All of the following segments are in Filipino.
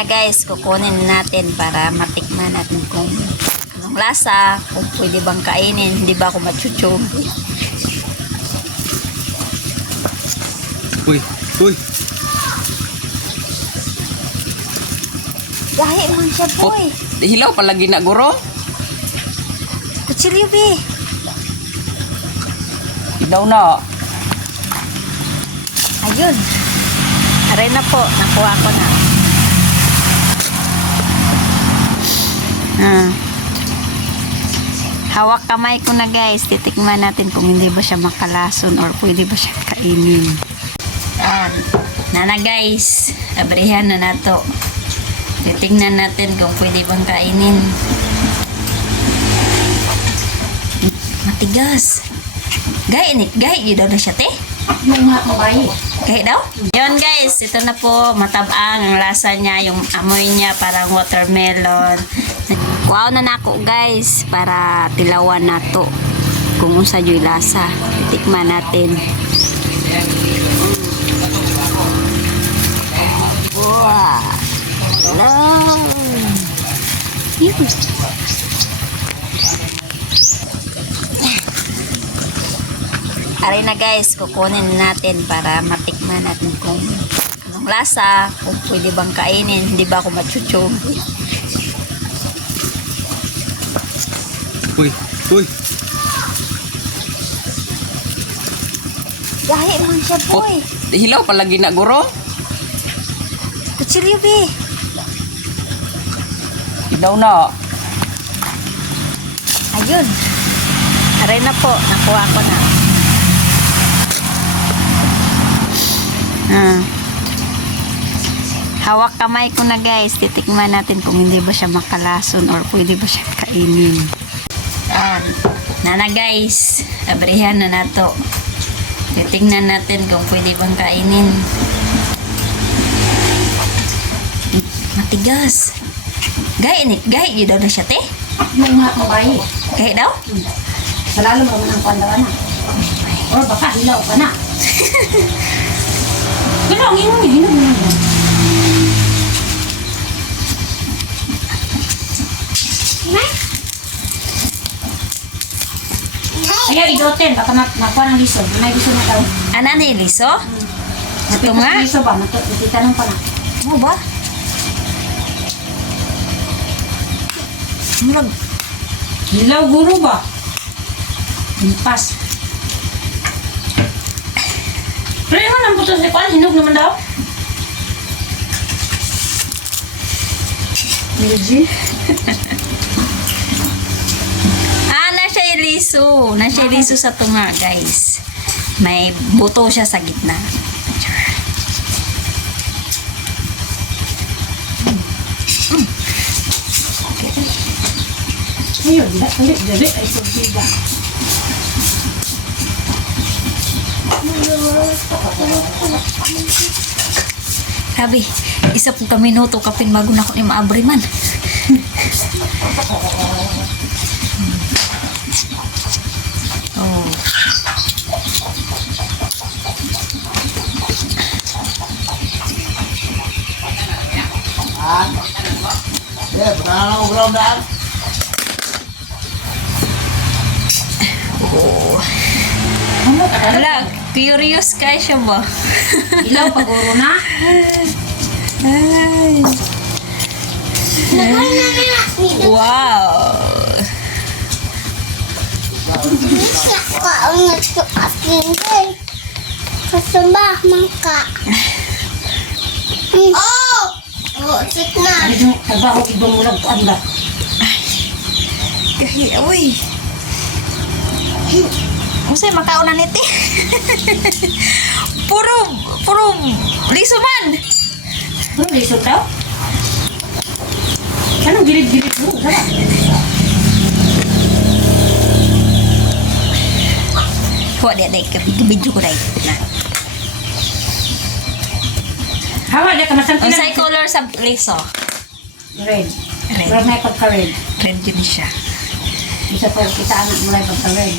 na guys, kukunin natin para matikman natin kung anong lasa, kung pwede bang kainin, hindi ba ako machuchog. Uy, uy. Lahi man siya boy. Hilaw palagi na guro. Kutsilyo be. Hilaw na. Ayun. Aray na po, nakuha ko na. Hawak kamay ko na guys. Titikman natin kung hindi ba siya makalason or pwede ba siya kainin. Nana guys, abrihan na nato. Titingnan natin kung pwede bang kainin. Matigas. Gay yun daw na siya te. Gay daw? Yun guys, ito na po, matabang ang lasa niya, yung amoy niya parang watermelon. Wow na nako guys, para tilawan na to kung unsa yung lasa. Titikman natin. Wow. Aray na guys, kukunin natin para matikman natin kung anong lasa, kung pwede bang kainin, hindi ba ako machuchog. Uy, uy. Lahi man siya boy. Hilaw palagi na guro. Kutsilyo be. Hilaw na. Ayun. Aray na po, nakuha ko na. Hawak kamay ko na guys. Titikman natin kung hindi ba siya makalason or pwede ba siya kainin. Nana guys, abrihan na nato. Titingnan natin kung pwede bang kainin. Matigas. Gay yun daw na siya te. Gay daw? Salalo mo ng pandawan na. Or baka hilaw ka na. Pero ang inom niya, hinom niya. Ayaw, idoten. Baka makuha ng liso. May liso na daw. Ana ni liso? Ito nga. Liso ba? Matitanong pa na. Ano ba? Hilaw guro ba? Impas. Pero yung ang putos ni Kwan, hinog naman daw. Milji? Nasa iliso. Nasa iliso sa tunga, guys. May buto siya sa gitna. Ayun, dali, ay subsiga. Sabi, isa po kami minuto kapin bago na ako ni maabri man. Oh. Oh. Wala, curious ka siya ba? Ilaw, paguro na. Ay. Wow. Kaunat ko akin din. Kasambah mangka. Oh! Oh, sit na. Ano yung trabaho ibang mulag ko anda? Kahi, uy. Masay makaunan niti. puro liso man. Ano, liso daw? Anong gilid-gilid mo? Sama. Huwag day, kabidyo ko day. Hawa, di ka masantinan. Unsay color sa liso? Red. Red. Red na pagka-red. Red yun siya. Isa pa kita anak mo na pagka-red.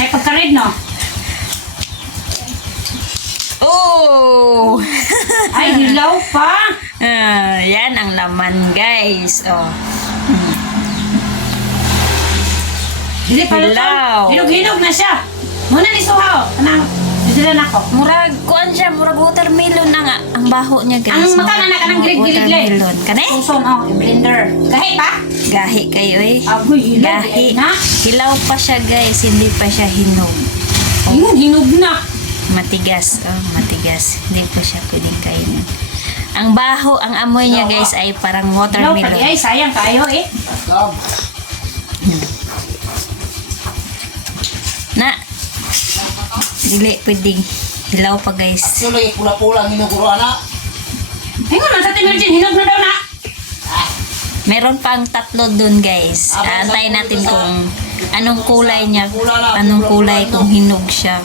May pagka-red, no? Oh! Ay, hilaw pa! Yan ang laman, guys. Oh. Dili pa Hilaw. Hinog-hinog na siya. Muna ni Suha. Kanang, disilan ako. Murag, kuan siya, murag watermelon na nga. Ang baho niya, guys. Ang mata na kanang gilig-gilig. Watermelon. Kane? Suson, blender. Kahit pa? Gahi kayo eh. Agoy, hinog. Gahi. Na? Hilaw pa siya, guys. Hindi pa siya hinog. Ayun, hinog na. Matigas. Oh, matigas. Hindi pa siya pwedeng kainin. Ang baho, ang amoy niya, guys, ay parang Hilaw pa watermelon. di ay, sayang kayo eh. Na, dili pwedeng hilaw pa, guys. Actually, pula-pula ang inuguro, anak. Ayun, nasa Timergin, hinog na daw na. Meron pang 3 dun, guys. Antayin natin kung anong kulay niya. Anong kulay kung hinog siya.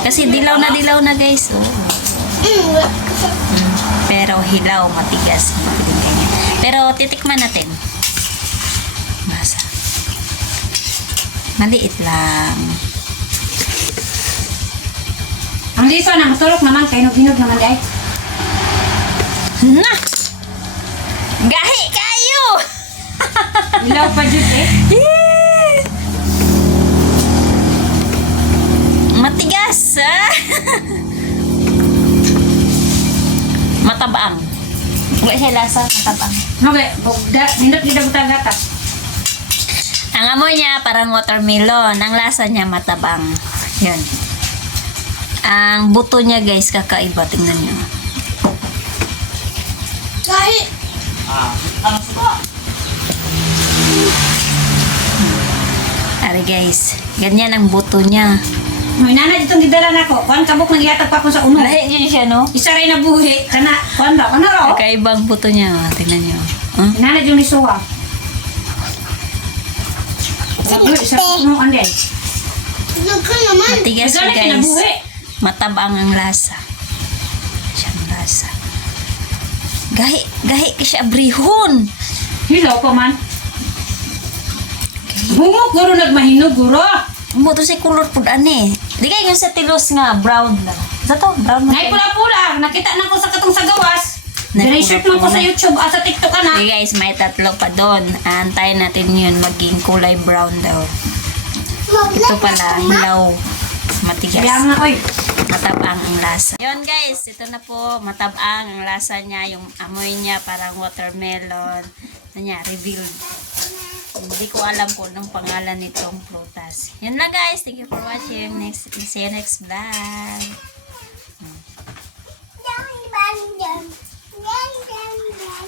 Kasi dilaw na, guys. Oh. Pero hilaw, matigas. Hindi pwedeng kainin. Pero titikman natin. Masa. Maliit lang. Ang liso na, matulok naman, hinog-hinog naman di ay. Na! Gahi kayo! Hilaw pa dyan eh. Matigas, ah! Matabang. Wala siya lasa, matabang. Okay, nindot di daw gatas. Ang amoy niya parang watermelon. Ang lasa niya matabang. Yun. Ang buto niya, guys, kakaiba. Tingnan niyo. Kahit Ari, guys. Ganyan ang buto niya. May nana ditong gidalan ako. Kuan kabok nang iatag pa ko sa uno. Lahi niyo siya, no? Isa rin na buhi. Kana, kuan daw. Ano raw? Kakaibang buto niya. Oh. Tingnan niyo. Huh? Nana yung ni Suha. Sabi, isa uno ande. Hinog ka naman. Matigas siya, Ikaw na guys. kinabuhi. Matabang ang lasa. Siyang lasa. Gahi siya abrihon. Hilaw pa man. Bumok guro nagmahinog guro. Ang buto si kulor po ani. Di kayo yung sa tilos nga, brown lang. Sa to, brown Nay lang. pula-pula. Nakita na ko sa katong sa gawas. Nay Dinay-shirt mo ko sa pula-pula. YouTube at sa TikTok ka na. Okay guys, may 3 pa doon. Antayin natin yun, maging kulay brown daw. Ito pala, hilaw. Matigas. Kaya nga, oy. Matabang ang lasa. Yun guys, ito na po, matabang ang lasa niya, yung amoy niya parang watermelon. Ano niya, revealed. Hindi ko alam kung anong pangalan nitong prutas. Yun lang guys, thank you for watching. See you next vlog. Yan, yan, yan. Yan, yan, yan.